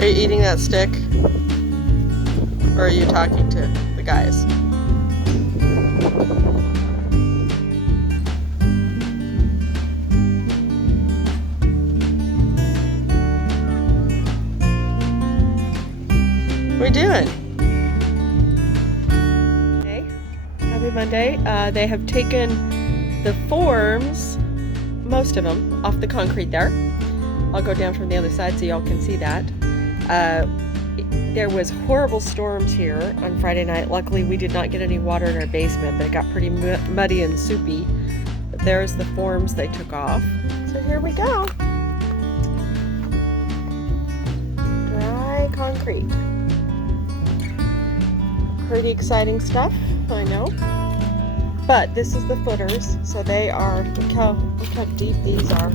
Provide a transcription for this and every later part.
Are you eating that stick? Or are you talking to the guys? What are we doing? Hey, happy Monday. They have taken the forms, most of them, off the concrete there. I'll go down from the other side so y'all can see that. There was horrible storms here on Friday night. Luckily, we did not get any water in our basement, but it got pretty muddy and soupy. But there's the forms they took off. So here we go. Dry concrete. Pretty exciting stuff, I know. But this is the footers, so they are, look how deep these are.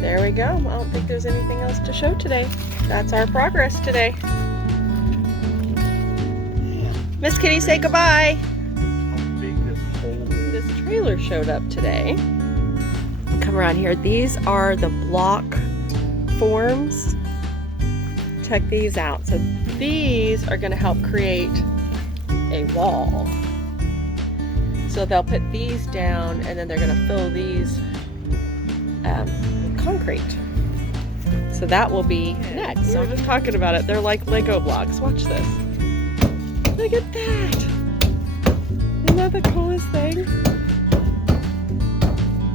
There we go. I don't think there's anything else to show today. That's our progress today. Miss Kitty, say goodbye. How big this hole is. This trailer showed up today. Come around here. These are the block forms. Check these out. So these are going to help create a wall. So they'll put these down and then they're going to fill these concrete. So that will be next. So I'm just talking about it. They're like Lego blocks. Watch this. Look at that. Isn't that the coolest thing?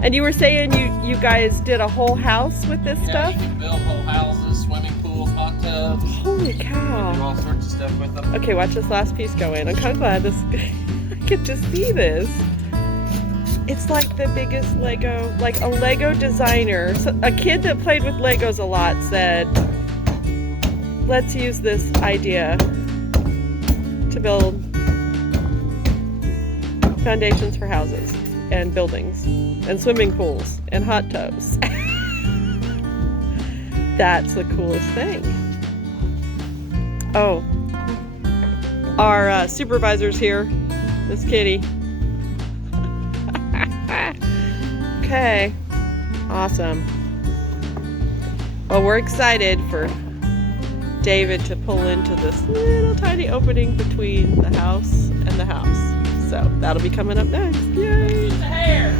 And you were saying you guys did a whole house with this stuff? Yeah, you can build whole houses, swimming pools, hot tubs. Holy cow. Do all sorts of stuff with them. Okay, watch this last piece go in. I'm kind of glad I get to see this. It's like the biggest Lego, like a Lego designer. So a kid that played with Legos a lot said, let's use this idea to build foundations for houses and buildings and swimming pools and hot tubs. That's the coolest thing. Oh, our supervisor's here, Miss Kitty. Okay, awesome. Well, we're excited for David to pull into this little tiny opening between the house and the house. So that'll be coming up next. Yay! The hair.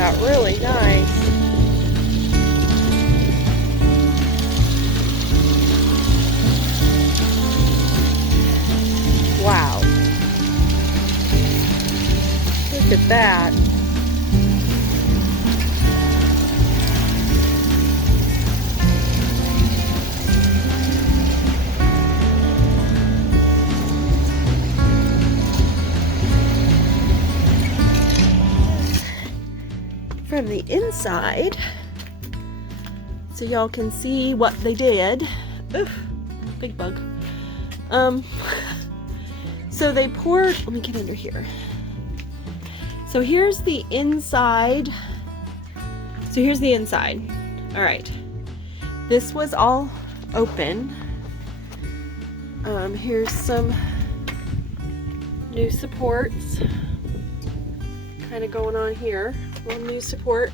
out really nice. Wow. Look at that. From the inside, so y'all can see what they did. Oof, big bug. So they poured, let me get under here. So here's the inside. So here's the inside. All right. This was all open. Here's some new supports kind of going on here. One new support.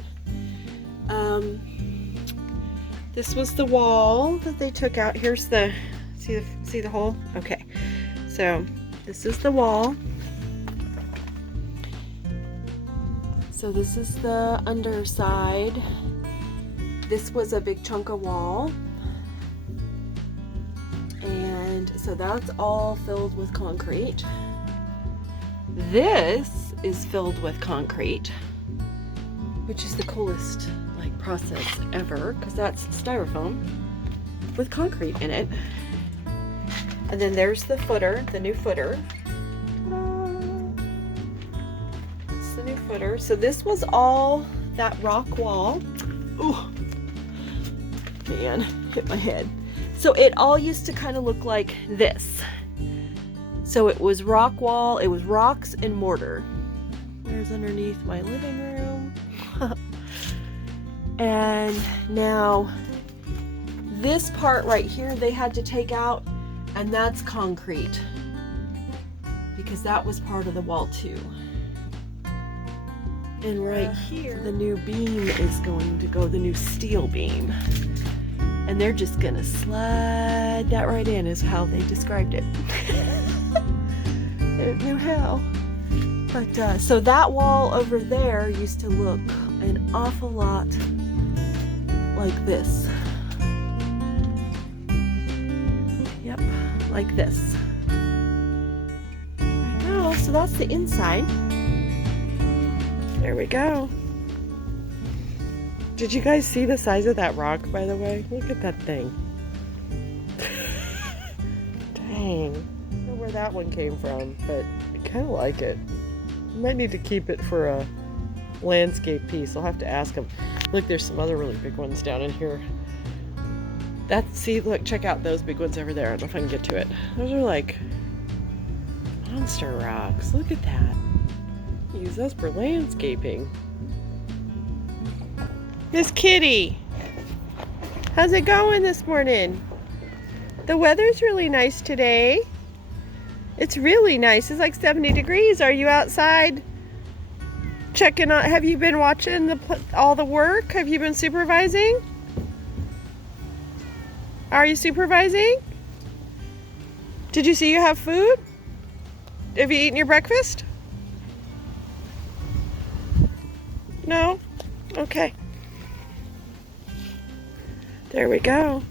This was the wall that they took out. Here's the, see the hole? Okay. So this is the wall. So this is the underside. This was a big chunk of wall. And so that's all filled with concrete. This is filled with concrete, which is the coolest like process ever, because that's styrofoam with concrete in it. And then there's the footer, the new footer. It's the new footer. So this was all that rock wall. Ooh, man, hit my head. So it all used to kind of look like this. So it was rock wall, it was rocks and mortar. There's underneath my living room. And now this part right here they had to take out, and that's concrete because that was part of the wall too. And right here the new beam is going to go, the new steel beam, and they're just gonna slide that right in, is how they described it. They didn't know how. But so that wall over there used to look an awful lot like this. Yep, like this. There we go. So that's the inside. There we go. Did you guys see the size of that rock, by the way? Look at that thing. Dang. I don't know where that one came from, but I kind of like it. I might need to keep it for a landscape piece. I'll have to ask them. Look, there's some other really big ones down in here. See, look, check out those big ones over there. I don't know if I can get to it. Those are like monster rocks. Look at that. Use those for landscaping. Miss Kitty, how's it going this morning? The weather's really nice today. It's really nice. It's like 70 degrees. Are you outside checking on? Have you been watching all the work? Have you been supervising? Are you supervising? Did you see you have food? Have you eaten your breakfast? No? Okay. There we go.